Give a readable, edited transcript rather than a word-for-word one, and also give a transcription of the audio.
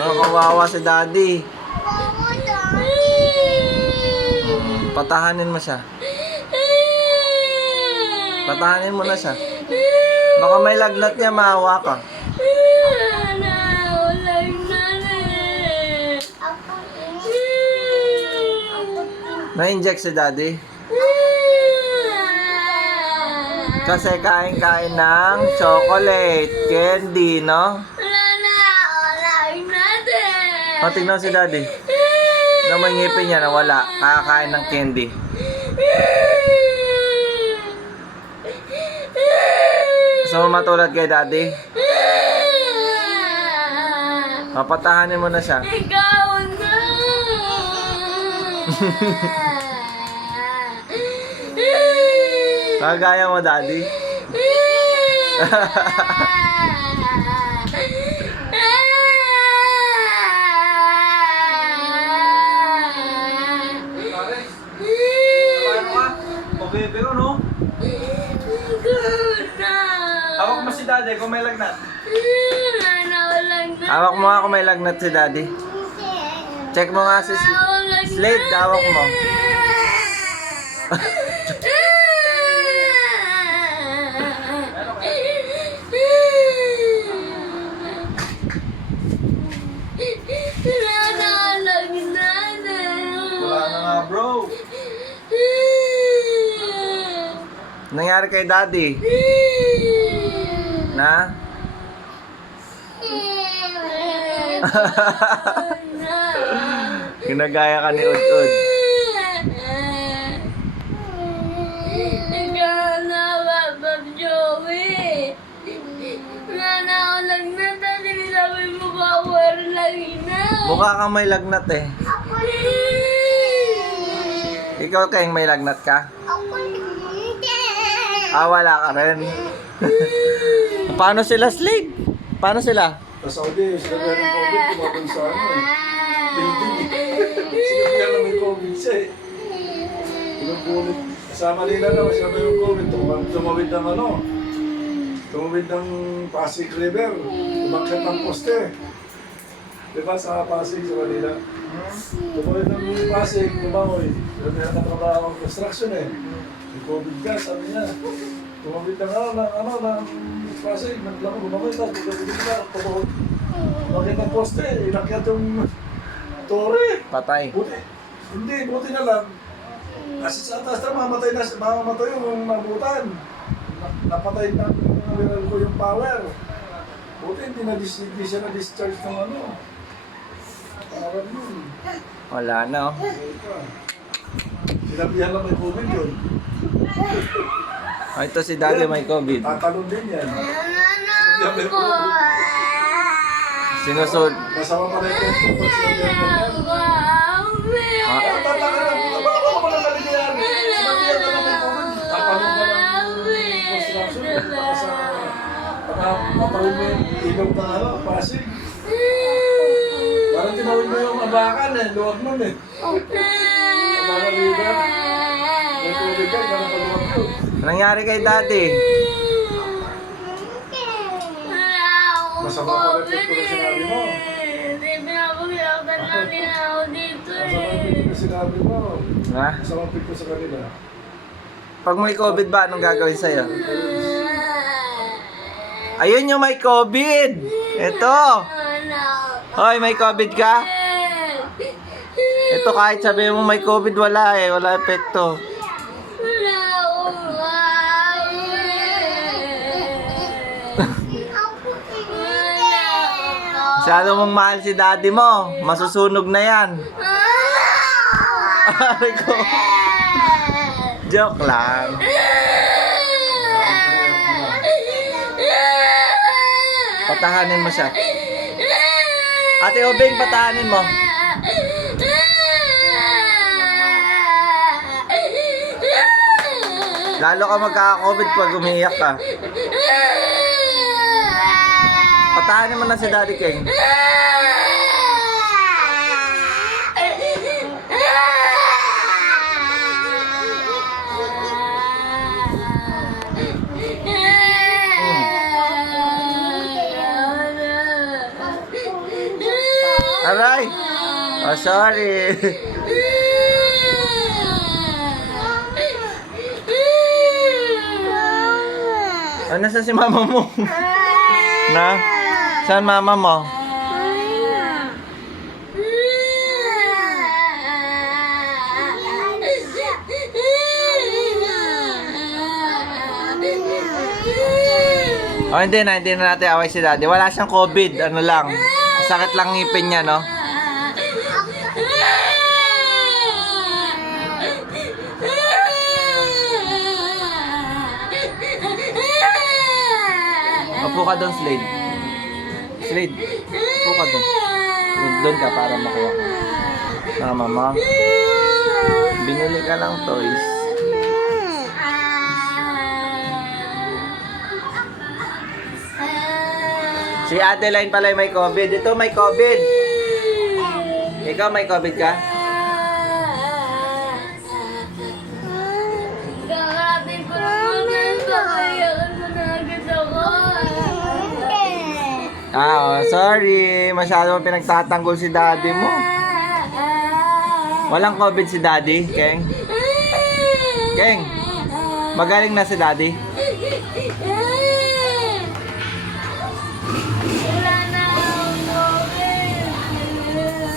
Kawawa si daddy. Patahanin mo siya. Patahanin mo na siya. Baka may lagnat niya, maawa ka. Na-inject si daddy. Kasi kain-kain ng chocolate, candy, no? O, tignan si daddy. Na may ngipin niya, nawala. Kakakain ng candy. Gusto mo matulad kay daddy? Papatahanin mo na siya. Ikaw na! Kagaya mo, daddy. Bebe ko, no? Hawak mo si daddy kung may lagnat. Hawak mo nga kung may lagnat si daddy. Check mo nga si Slade, hawak mo. Wala na nga, bro. Nangyari kay daddy? Na? Ginagaya ka ni Ud-Ud. Ikaw na, Bob Joey. Wala na ako lagnat. Dati sabi mo power lang na. Mukha kang may lagnat eh. Ikaw kayong may lagnat ka? Ah, wala ka rin. Paano sila, Slade? Paano sila? Sa Saudi, sila meron COVID, tumatang sa ano eh. Building eh. Sila kaya na may COVID siya eh. Yung COVID, sa Manila naman sila may COVID, tumawid ng ano, tumawid ng Pasig River, umakyat ng poste. Diba sa Pasig, sa Manila? Tumawid ng Pasig, tumawoy. Sila may nakatrabaho ng construction eh. May COVID ka, sabi niya. Tumawid ng ng Pasig, naglako, bumawid na, tumawid. Bakit ang poste, inakyat yung tore. Patay. Buti na lang. Kasi sa atas na, mamamatay yung nabutan. Napatay na ko yung power. Buti hindi siya na-discharge ng ano. Power yun. Wala na, oh. Sinabihan lang may COVID yun. Oh, ito si daddy may COVID. Tatalon din yan. Sinabihan may COVID. Sinusod. Kasama pa rin yung COVID pag sinabihan mo yan. Tataka na, baka ka pala naligyan. Sinabihan ka lang may COVID. Tatalon ka ng construction. Baka matawin mo yung ilaw na ano, Pasig. Parang tinawin mo yung abakan eh, luwag nun eh. Abakan river. May COVID ka, parang kaluwag yun. Nangyari kay daddy? Masama pa rin ito na sinabi mo. Hindi pinapaglaban namin ako dito Masama rin ito sinabi mo. Ha? Masama rin sa kanila. Pag may COVID ba, anong gagawin sa'yo? Ayun yung may COVID! Ito! Hoy, may COVID ka? Ito kahit sabihin mo may COVID, wala eh. Wala epekto. Masyado mong mahal si daddy mo. Masusunog na yan. Aray ko. Joke lang. Patahanin mo siya. Ate Obeng, patahanin mo. Lalo ka magkaka-COVID pag umiiyak ka. Patahanin mo na si Daddy King. Aray! Oh, sorry. Ano sa si mama mo? Na? Saan mama mo? Oh, hindi na natin away si daddy. Wala siyang COVID, ano lang. Sakit lang ngipin niya, no? Upo ka doon, Slade. Slade, upo ka doon. Doon ka para makuha ka. Mama. Binili ka lang toys. Si Adeline pala may COVID. Ito may COVID. Ikaw may COVID ka? Kakatin ko naman. Kakayakan mo na agad ako. Ah, oh, sorry. Masyado mo pinagtatanggol si daddy mo. Walang COVID si daddy, Keng. Keng, magaling na si daddy.